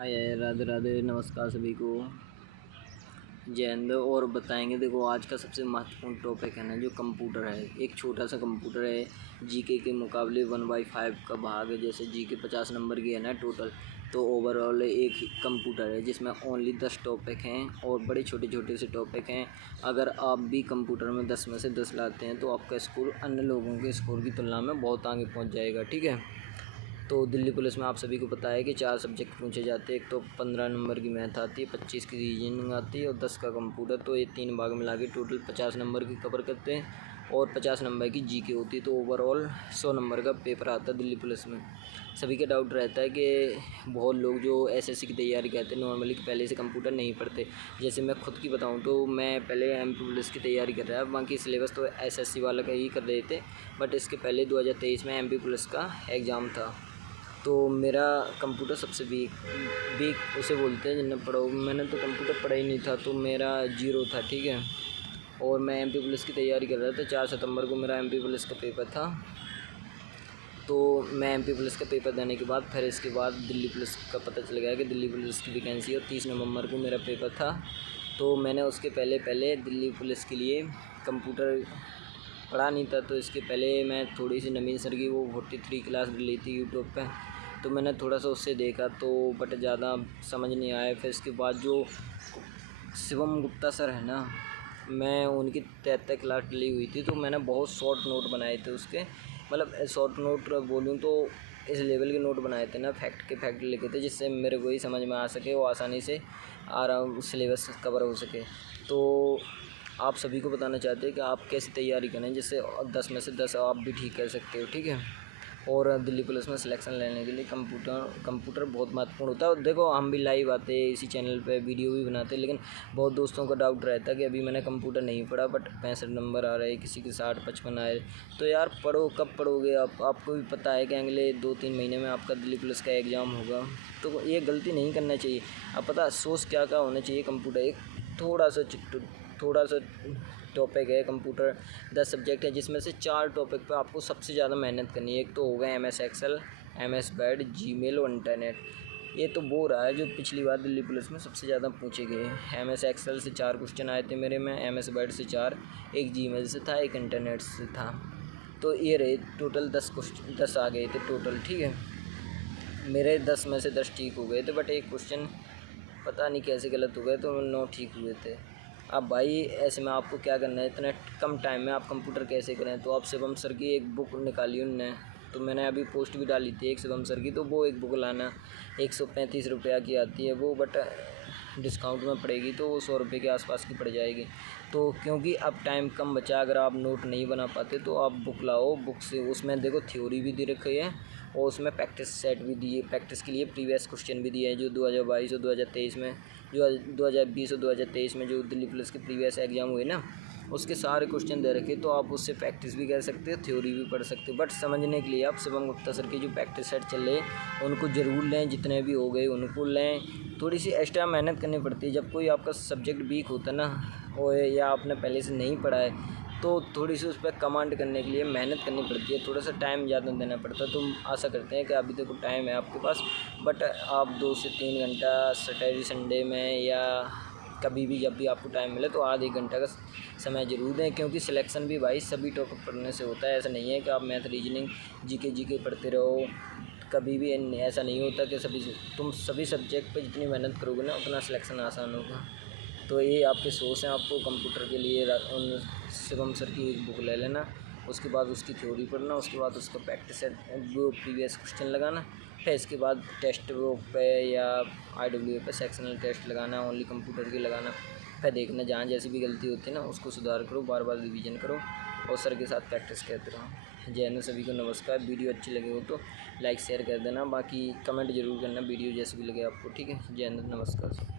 हाय राधे राधे, नमस्कार सभी को, जय हिंद। और बताएंगे, देखो आज का सबसे महत्वपूर्ण टॉपिक है ना, जो कंप्यूटर है। एक छोटा सा कंप्यूटर है, जीके के मुकाबले 1/5 का भाग है। जैसे जीके 50 नंबर की है ना टोटल, तो ओवरऑल एक ही कंप्यूटर है जिसमें ओनली 10 टॉपिक हैं और बड़े छोटे छोटे से टॉपिक हैं। अगर आप भी कंप्यूटर में 10 में से 10 लाते हैं तो आपका स्कोर अन्य लोगों के स्कोर की तुलना में बहुत आगे पहुँच जाएगा, ठीक है। तो दिल्ली पुलिस में आप सभी को पता है कि 4 सब्जेक्ट पूछे जाते हैं। एक तो 15 नंबर की मैथ आती है, 25 की रीजनिंग आती है और 10 का कंप्यूटर। तो ये 3 भाग मिला के टोटल 50 नंबर की कवर करते हैं और 50 नंबर की जीके होती है। तो ओवरऑल 100 नंबर का पेपर आता है दिल्ली पुलिस में। सभी का डाउट रहता है कि बहुत लोग जो एसएससी की तैयारी करते हैं नॉर्मली पहले से कंप्यूटर नहीं पढ़ते। जैसे मैं खुद की बताऊं तो मैं पहले एमपी पुलिस की तैयारी कर रहा, बाकी सिलेबस तो एसएससी वाला का ही कर रहे थे। बट इसके पहले 2023 में एमपी पुलिस का एग्ज़ाम था। तो मेरा कंप्यूटर सबसे वीक वीक उसे बोलते हैं जिन्हें पढ़ो। मैंने तो कंप्यूटर पढ़ा ही नहीं था, तो मेरा 0 था, ठीक है। और मैं एमपी पुलिस की तैयारी कर रहा था। 4 सितंबर को मेरा एमपी पुलिस का पेपर था। तो मैं एमपी पुलिस का पेपर देने के बाद फिर इसके बाद दिल्ली पुलिस का पता चल गया कि दिल्ली पुलिस की वैकेंसी और 30 नवंबर को मेरा पेपर था। तो मैंने उसके पहले पहले दिल्ली पुलिस के लिए कंप्यूटर पढ़ा नहीं था। तो इसके पहले मैं थोड़ी सी नवीन सर की वो 43 क्लास ली थी यूट्यूब पे, तो मैंने थोड़ा सा उससे देखा तो बट ज़्यादा समझ नहीं आया। फिर इसके बाद जो शिवम गुप्ता सर है ना, मैं उनकी 73 क्लास ली हुई थी, तो मैंने बहुत शॉर्ट नोट बनाए थे उसके। मतलब शॉर्ट नोट बोलूँ तो इस लेवल के नोट बनाए थे ना, फैक्ट के फैक्ट लिखे थे जिससे मेरे को ही समझ में आ सके, वो आसानी से आराम सिलेबस कवर हो सके। तो आप सभी को बताना चाहते हैं कि आप कैसे तैयारी करें जिससे 10 में से 10 आप भी ठीक कर सकते हो, ठीक है। और दिल्ली पुलिस में सिलेक्शन लेने के लिए कंप्यूटर बहुत महत्वपूर्ण होता है। और देखो हम भी लाइव आते हैं इसी चैनल पे, वीडियो भी बनाते हैं, लेकिन बहुत दोस्तों का डाउट रहता है कि अभी मैंने कंप्यूटर नहीं पढ़ा बट 65 नंबर आ रहे हैं, किसी के 60-55 आए। तो यार पढ़ो, कब पढ़ोगे आप? आपको भी पता है कि अगले 2-3 महीने में आपका दिल्ली पुलिस का एग्ज़ाम होगा। तो ये गलती नहीं करना चाहिए। अब पता सोच क्या क्या होना चाहिए। कंप्यूटर एक थोड़ा सा टॉपिक है। कंप्यूटर 10 सब्जेक्ट है जिसमें से 4 टॉपिक पे आपको सबसे ज़्यादा मेहनत करनी है। एक तो होगा MS excel, MS word, Gmail और इंटरनेट। ये तो वो रहा है जो पिछली बार दिल्ली पुलिस में सबसे ज़्यादा पूछे गए। MS एक्सेल से 4 क्वेश्चन आए थे मेरे में, MS वर्ड से 4, एक जीमेल से था, एक इंटरनेट से था। तो ये रहे टोटल 10 आ गए थे टोटल, ठीक है। मेरे 10 में से 10 ठीक हो गए थे, बट एक क्वेश्चन पता नहीं कैसे गलत हो गए, तो 9 ठीक हुए थे। अब भाई ऐसे में आपको क्या करना है, इतने कम टाइम में आप कंप्यूटर कैसे करें? तो आप शिवम सर की एक बुक निकाली उनने, तो मैंने अभी पोस्ट भी डाली थी एक शिवम सर की। तो वो एक बुक लाना, 135 रुपया की आती है वो, बट डिस्काउंट में पड़ेगी तो वो 100 रुपये के आसपास की पड़ जाएगी। तो क्योंकि अब टाइम कम बचा, अगर आप नोट नहीं बना पाते तो आप बुक लाओ। बुक से उसमें देखो थ्योरी भी दे रखी है और उसमें प्रैक्टिस सेट भी दिए, प्रैक्टिस के लिए प्रीवियस क्वेश्चन भी दिए हैं जो 2022 और 2023 में, जो 2020 और 2023 में जो दिल्ली पुलिस के प्रीवियस एग्ज़ाम हुए ना, उसके सारे क्वेश्चन दे रखे। तो आप उससे प्रैक्टिस भी कर सकते हो, थ्योरी भी पढ़ सकते हो। बट समझने के लिए आप शिवम गुप्ता सर की जो प्रैक्टिस सेट चल रहे उनको ज़रूर लें, जितने भी हो गए उनको लें। थोड़ी सी एक्स्ट्रा मेहनत करनी पड़ती है जब कोई आपका सब्जेक्ट वीक होता है ना, और या आपने पहले से नहीं पढ़ा है, तो थोड़ी सी उस पर कमांड करने के लिए मेहनत करनी पड़ती है, थोड़ा सा टाइम ज़्यादा देना पड़ता है। तो आशा करते हैं कि अभी देखो टाइम है आपके पास, बट आप 2 से 3 घंटा सैटरडे संडे में या कभी भी जब भी आपको टाइम मिले तो आधे घंटा का समय ज़रूर दें, क्योंकि सिलेक्शन भी भाई सभी टॉपिक पढ़ने से होता है। ऐसा नहीं है कि आप मैथ, रीजनिंग, जीके पढ़ते रहो। कभी भी ऐसा नहीं होता कि तुम सभी सब्जेक्ट पे जितनी मेहनत करोगे ना उतना सिलेक्शन आसान होगा। तो ये आपके सोच हैं। आपको कंप्यूटर के लिए उन शिवम सर की एक बुक ले लेना, उसके बाद उसकी थ्योरी पढ़ना, उसके बाद उसका प्रैक्टिस वो प्रीवियस क्वेश्चन लगाना, फिर इसके बाद टेस्ट बुक पे या IWA पे सेक्शनल टेस्ट लगाना, ओनली कंप्यूटर के लगाना। फिर देखना जहाँ जैसी भी गलती होती है ना उसको सुधार करो, बार बार रिवीजन करो और सर के साथ प्रैक्टिस करते रहो। जय हिंद सभी को, नमस्कार। वीडियो अच्छी लगे हो तो लाइक शेयर कर देना, बाकी कमेंट जरूर करना वीडियो जैसे भी लगे आपको, ठीक है। जय हिंद, नमस्कार।